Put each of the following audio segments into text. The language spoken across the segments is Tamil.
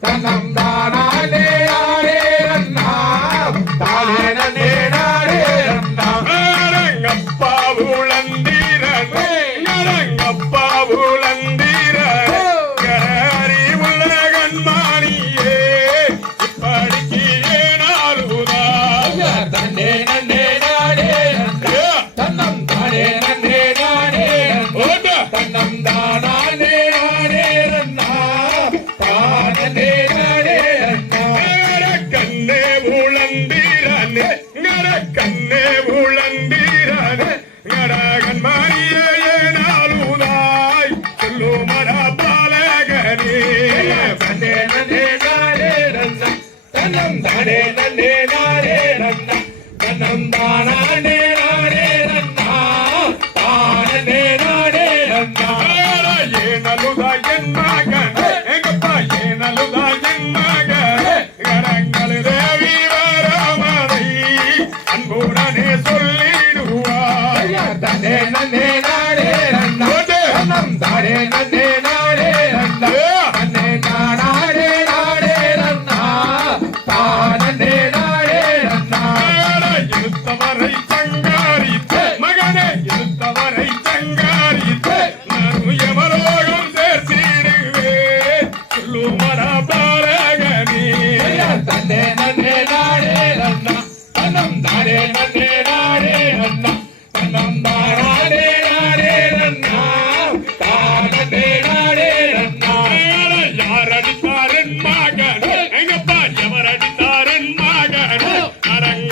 Da-dum-da-da.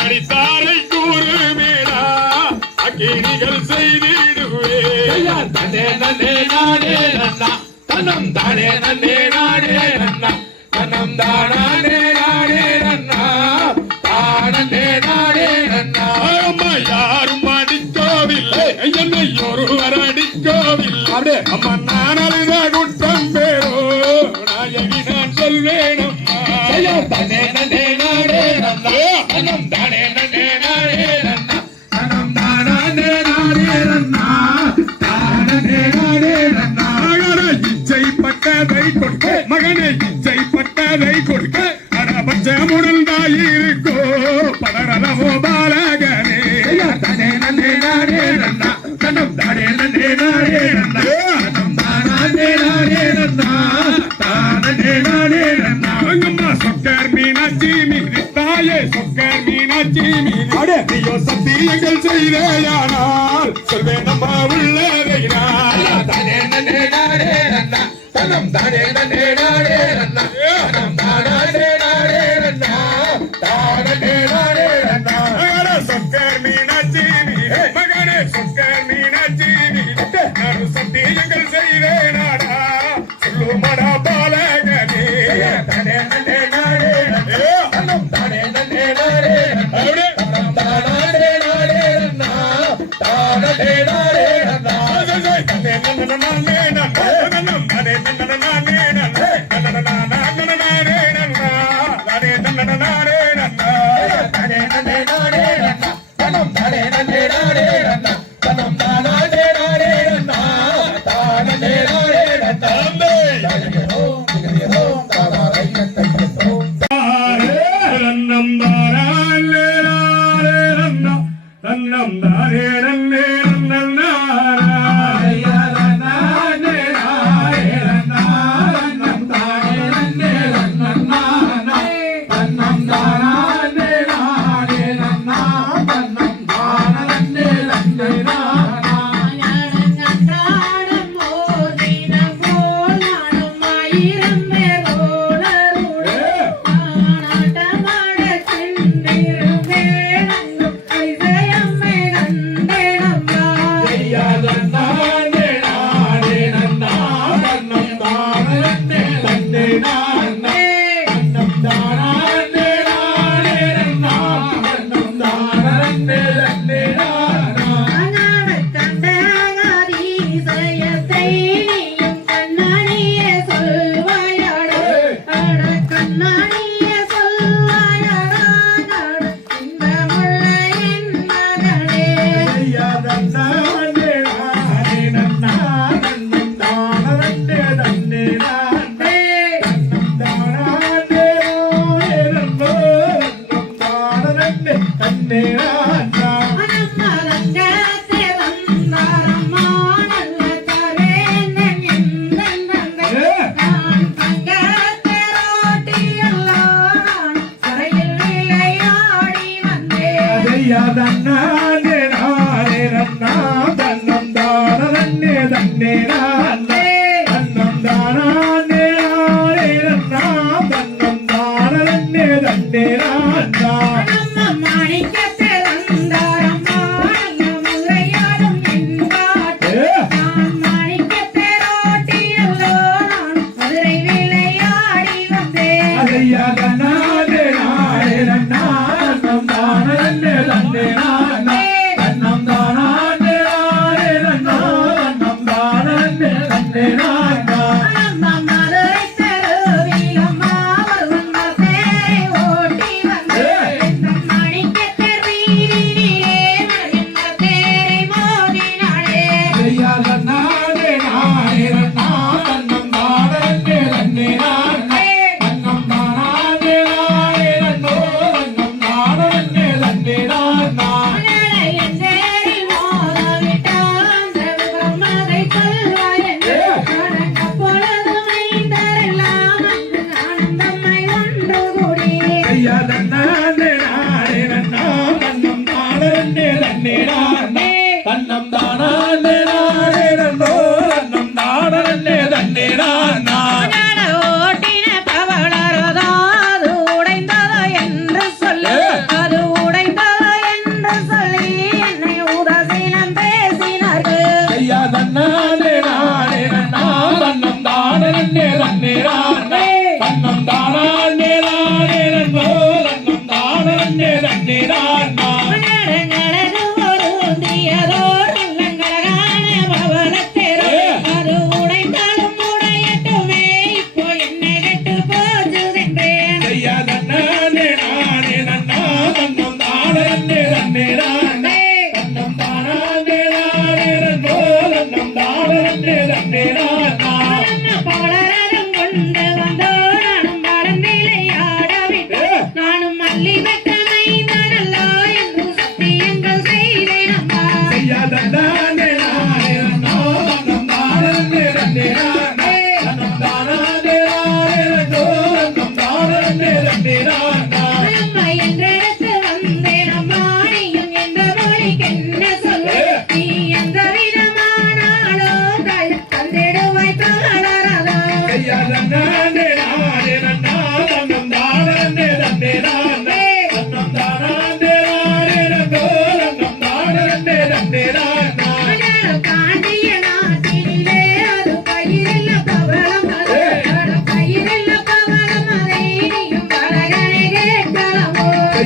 அடித்தாரை கூறு மேடா அக்கினிகள் செய்திடுவே. தன்னே நன்னே நானே நன்னா. தன்னம் தானே நன்னே மீனாட்சி மீனாடு நீயோ சக்தி எங்கள் செய்தேயானால். தானே தானே Amen.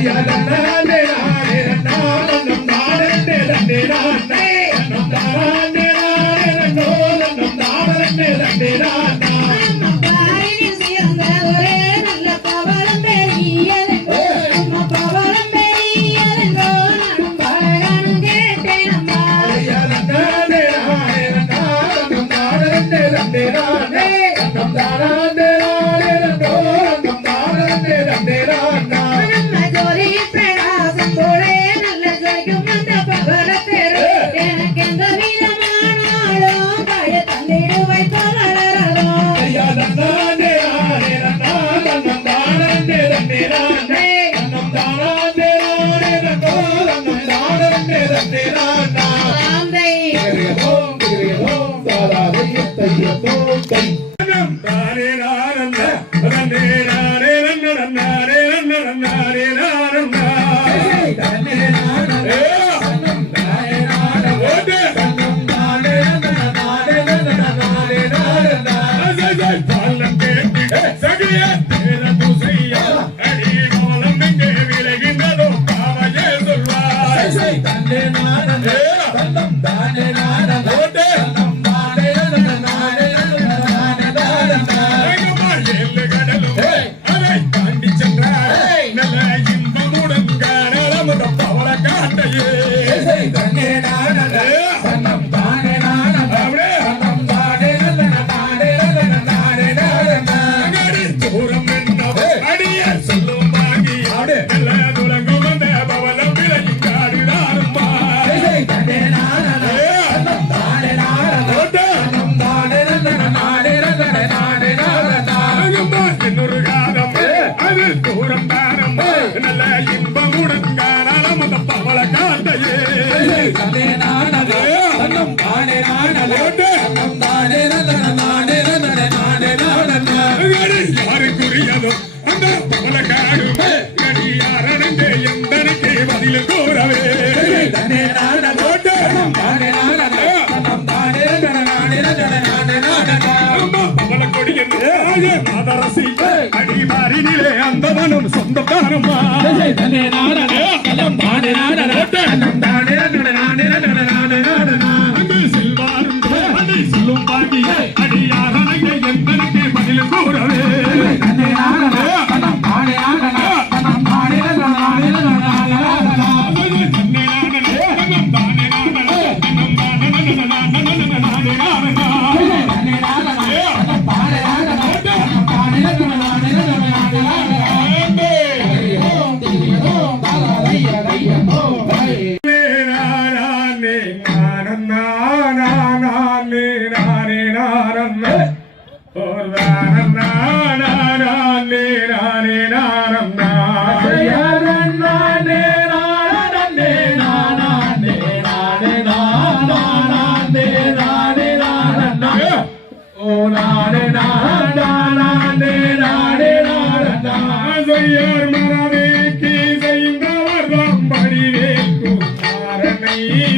da da நானா திருவோம் திருவோம் தாராதையத்தையத்தோம் கை. யாருக்குரியதோ அந்த பல காடுமே அரணங்கே எந்தனுக்கு பதில் கூறவே தனே நாட நோட்டு தானே நாட தானே நானே நானே பல கொடி என்று அடி மாறினிலே அந்தவனும் சொந்தக்காரம்மா தனே நாட அடியாரங்க எந்தனுக்கு பதில் கூறவே.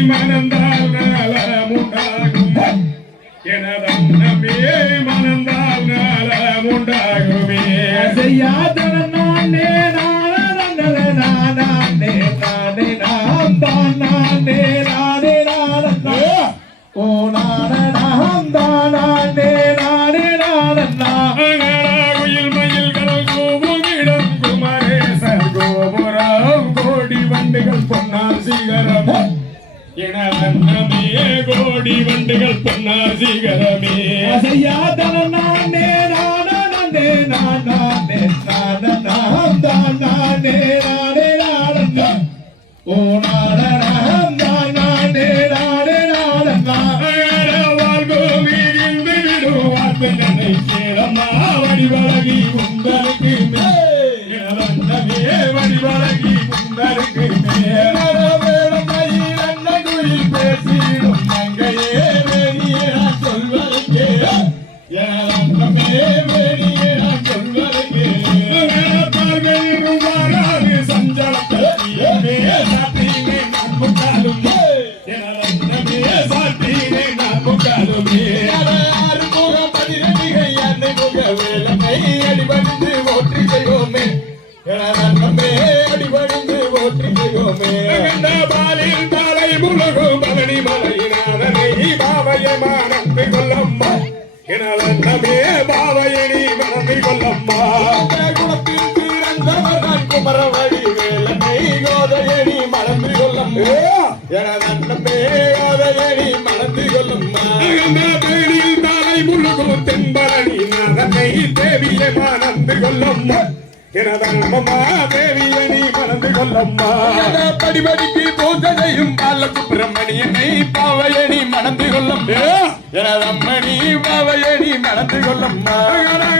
நாரணை எனதன்னமே கோடி வண்டுகள் பொன்னார் சிகரமே நானே நானே நானே நான் தானே ஓ நாடனம் தான் நாடே நாடே நாடனம் வாழ்கோமி இன்று விடுவார்க்கு நினைக்கிறம்மா வடிவழகி உங்களுக்கு வடிவழகி உங்களுக்கு தேனில் தலை முழுகும் தென்பழனி நாதனை தேவியை மணந்து கொல்லம்மா எனதன்னம்மா தேவியணி மணந்து கொல்லம்மா படிபடிக்கு பூஜையும் பால சுப்பிரமணியனை பாவையணி மணந்து கொல்லம்மா எனதம்மணி பாவையணி மணந்து கொல்லம்மா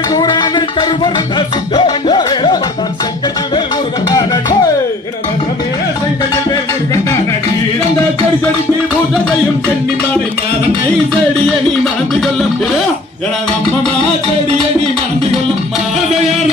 கூறானை கருவரந்த சுத்தமஞ்சான் செங்கையில் வேல் முருகனானடி எனதன்னமே செங்கையில் வேல் முருகனானடி இந்த செடி செடிக்கு பூஜையும் சென்னி மாலை நாதனை செடியணி மணந்து கொல்லம்மா எனதம்மமா செடியணி மணந்து கொல்லம்மா நானே